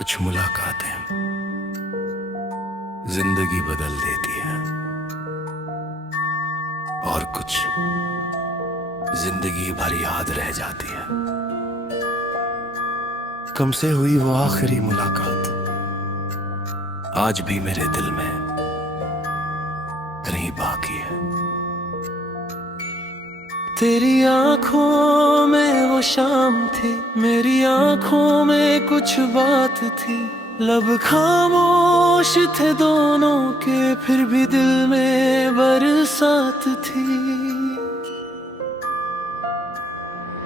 कुछ मुलाकातें जिंदगी बदल देती है और कुछ जिंदगी भर याद रह जाती है। कम से हुई वो आखिरी मुलाकात आज भी मेरे दिल में कहीं बाकी है। तेरी आंखों में वो शाम थी, मेरी आंखों में कुछ बात थी। लब खामोश थे दोनों के, फिर भी दिल में बरसात थी।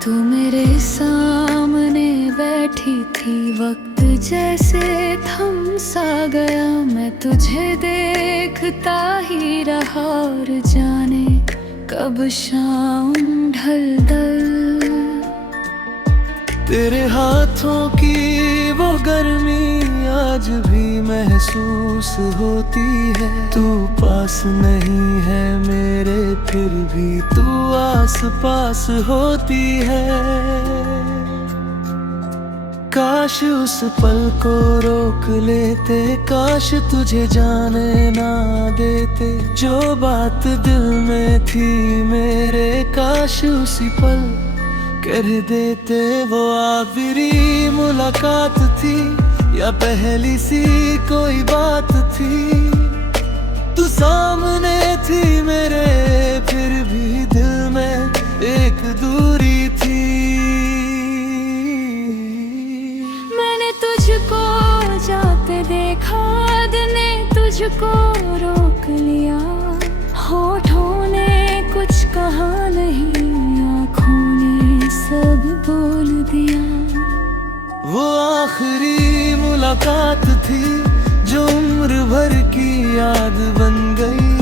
तू मेरे सामने बैठी थी, वक्त जैसे थम सा गया। मैं तुझे देखता ही रहा और जाने कब शाम ढल दल। तेरे हाथों की वो गर्मी आज भी महसूस होती है। तू पास नहीं है मेरे, फिर भी तू आस पास होती है। काश उस पल को रोक लेते, काश तुझे जाने ना देते। जो बात दिल में थी मेरे, काश उसी पल कर देते। वो आखिरी मुलाकात थी या पहली सी कोई बात थी। तू सामने थी मेरे, फिर भी दिल में एक दूरी थी। तुझको जाते देखा, दिल ने तुझको रोक लिया। होठों ने कुछ कहा नहीं, आँखों ने सब बोल दिया। वो आखिरी मुलाकात थी जो उम्र भर की याद बन गई।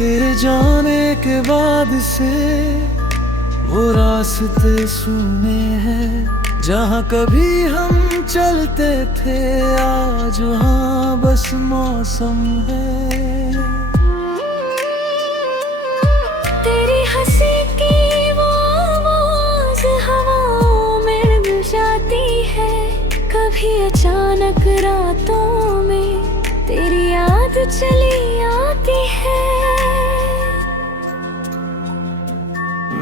तेरे जाने के बाद से वो रास्ते सुने हैं। जहाँ कभी हम चलते थे आज वहाँ बस मौसम है। तेरी हंसी की वो आवाज़ हवाओं में मिल जाती है। कभी अचानक रातों में तेरी याद चली आती है।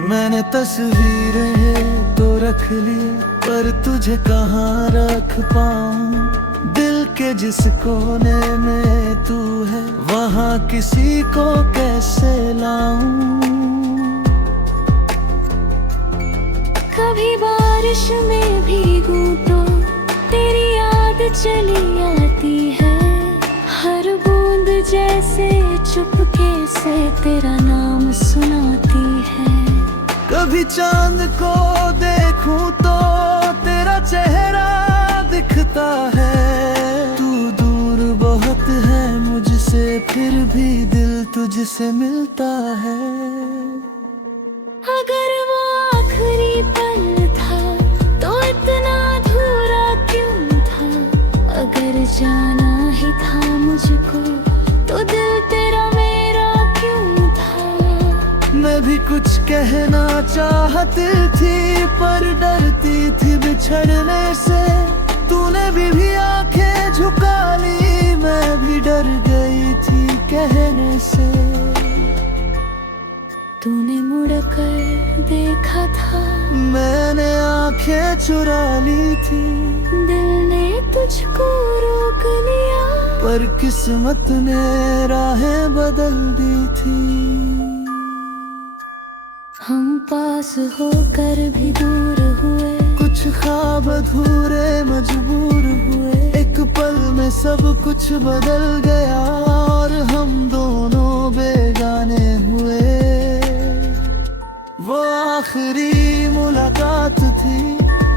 मैंने तस्वीरें तो रख ली, पर तुझे कहाँ रख पाऊं। दिल के जिस कोने में तू है, वहाँ किसी को कैसे लाऊं। कभी बारिश में भीगूं तो तेरी याद चली आती है। हर बूंद जैसे चुपके से तेरा नाम सुनाती है। कभी चांद को देखूं तो तेरा चेहरा दिखता है। तू दूर बहुत है मुझसे, फिर भी दिल तुझसे मिलता है। अगर वो आखिरी पल था तो इतना अधूरा क्यों था। अगर जाना ही था मुझको तो दिल तेरा मेरा क्यों था। मैं भी कुछ कहना चाहती थी, पर डरती थी बिछड़ने से। तूने भी आंखें झुका ली, मैं भी डर गई थी कहने से। तूने मुड़कर देखा था, मैंने आंखें चुरा ली थी। दिल ने तुझको रोक लिया, पर किस्मत ने राहें बदल दी थी। हम पास होकर भी दूर हुए, कुछ ख्वाब अधूरे मजबूर हुए। एक पल में सब कुछ बदल गया और हम दोनों बेगाने हुए। वो आखिरी मुलाकात थी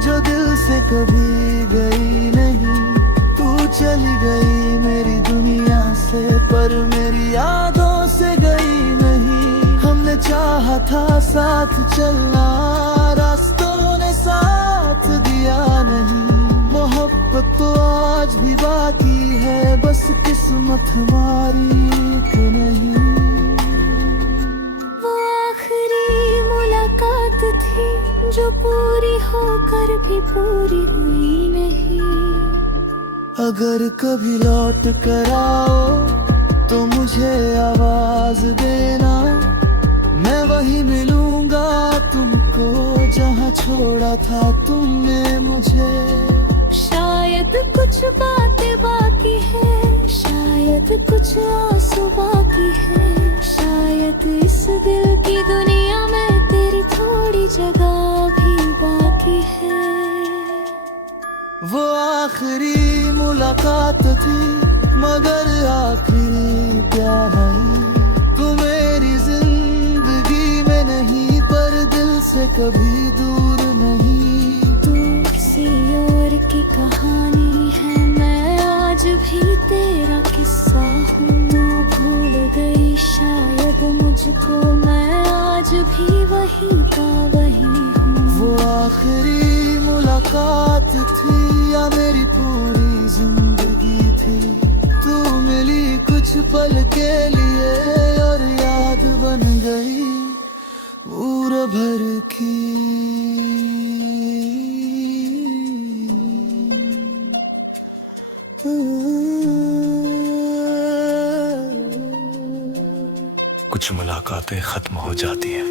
जो दिल से कभी गई नहीं। तू चली गई मेरी दुनिया से, पर मेरी यादों से गई नहीं। हमने चाहा था साथ चलना, रास्तों ने साथ दिया नहीं। मोहब्बत तो आज भी बाकी है, बस किस्मत हमारी कि नहीं। वो आखिरी मुलाकात थी जो पूरी होकर भी पूरी हुई नहीं। अगर कभी लौट कर आओ तो मुझे आवाज देना, मैं वही मिलूंगा तुमको जहाँ छोड़ा था तुमने मुझे। शायद कुछ बातें बाकी है, शायद कुछ आंसू बाकी है, शायद इस दिल की दुनिया में तेरी थोड़ी जगह भी बाकी है। वो आखिरी मुलाकात थी मगर आखिरी प्यार आई। तू मेरी जिंदगी में नहीं पर दिल से कभी दूर नहीं। तू किसी और की कहानी है, मैं आज भी तेरा किस्सा हूँ। तू भूल गई शायद मुझको, मैं आज भी वही का वही हूँ। वो आखिरी मुलाकात थी या मेरी पूरी जिंदगी थी। तू मिली कुछ पल के लिए और याद बन गई पूरा भर की। कुछ मुलाकातें खत्म हो जाती हैं,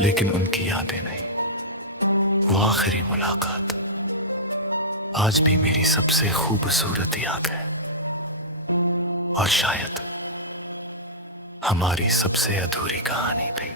लेकिन उनकी यादें नहीं। वो आखिरी मुलाकात आज भी मेरी सबसे खूबसूरत याद है, और शायद हमारी सबसे अधूरी कहानी भी।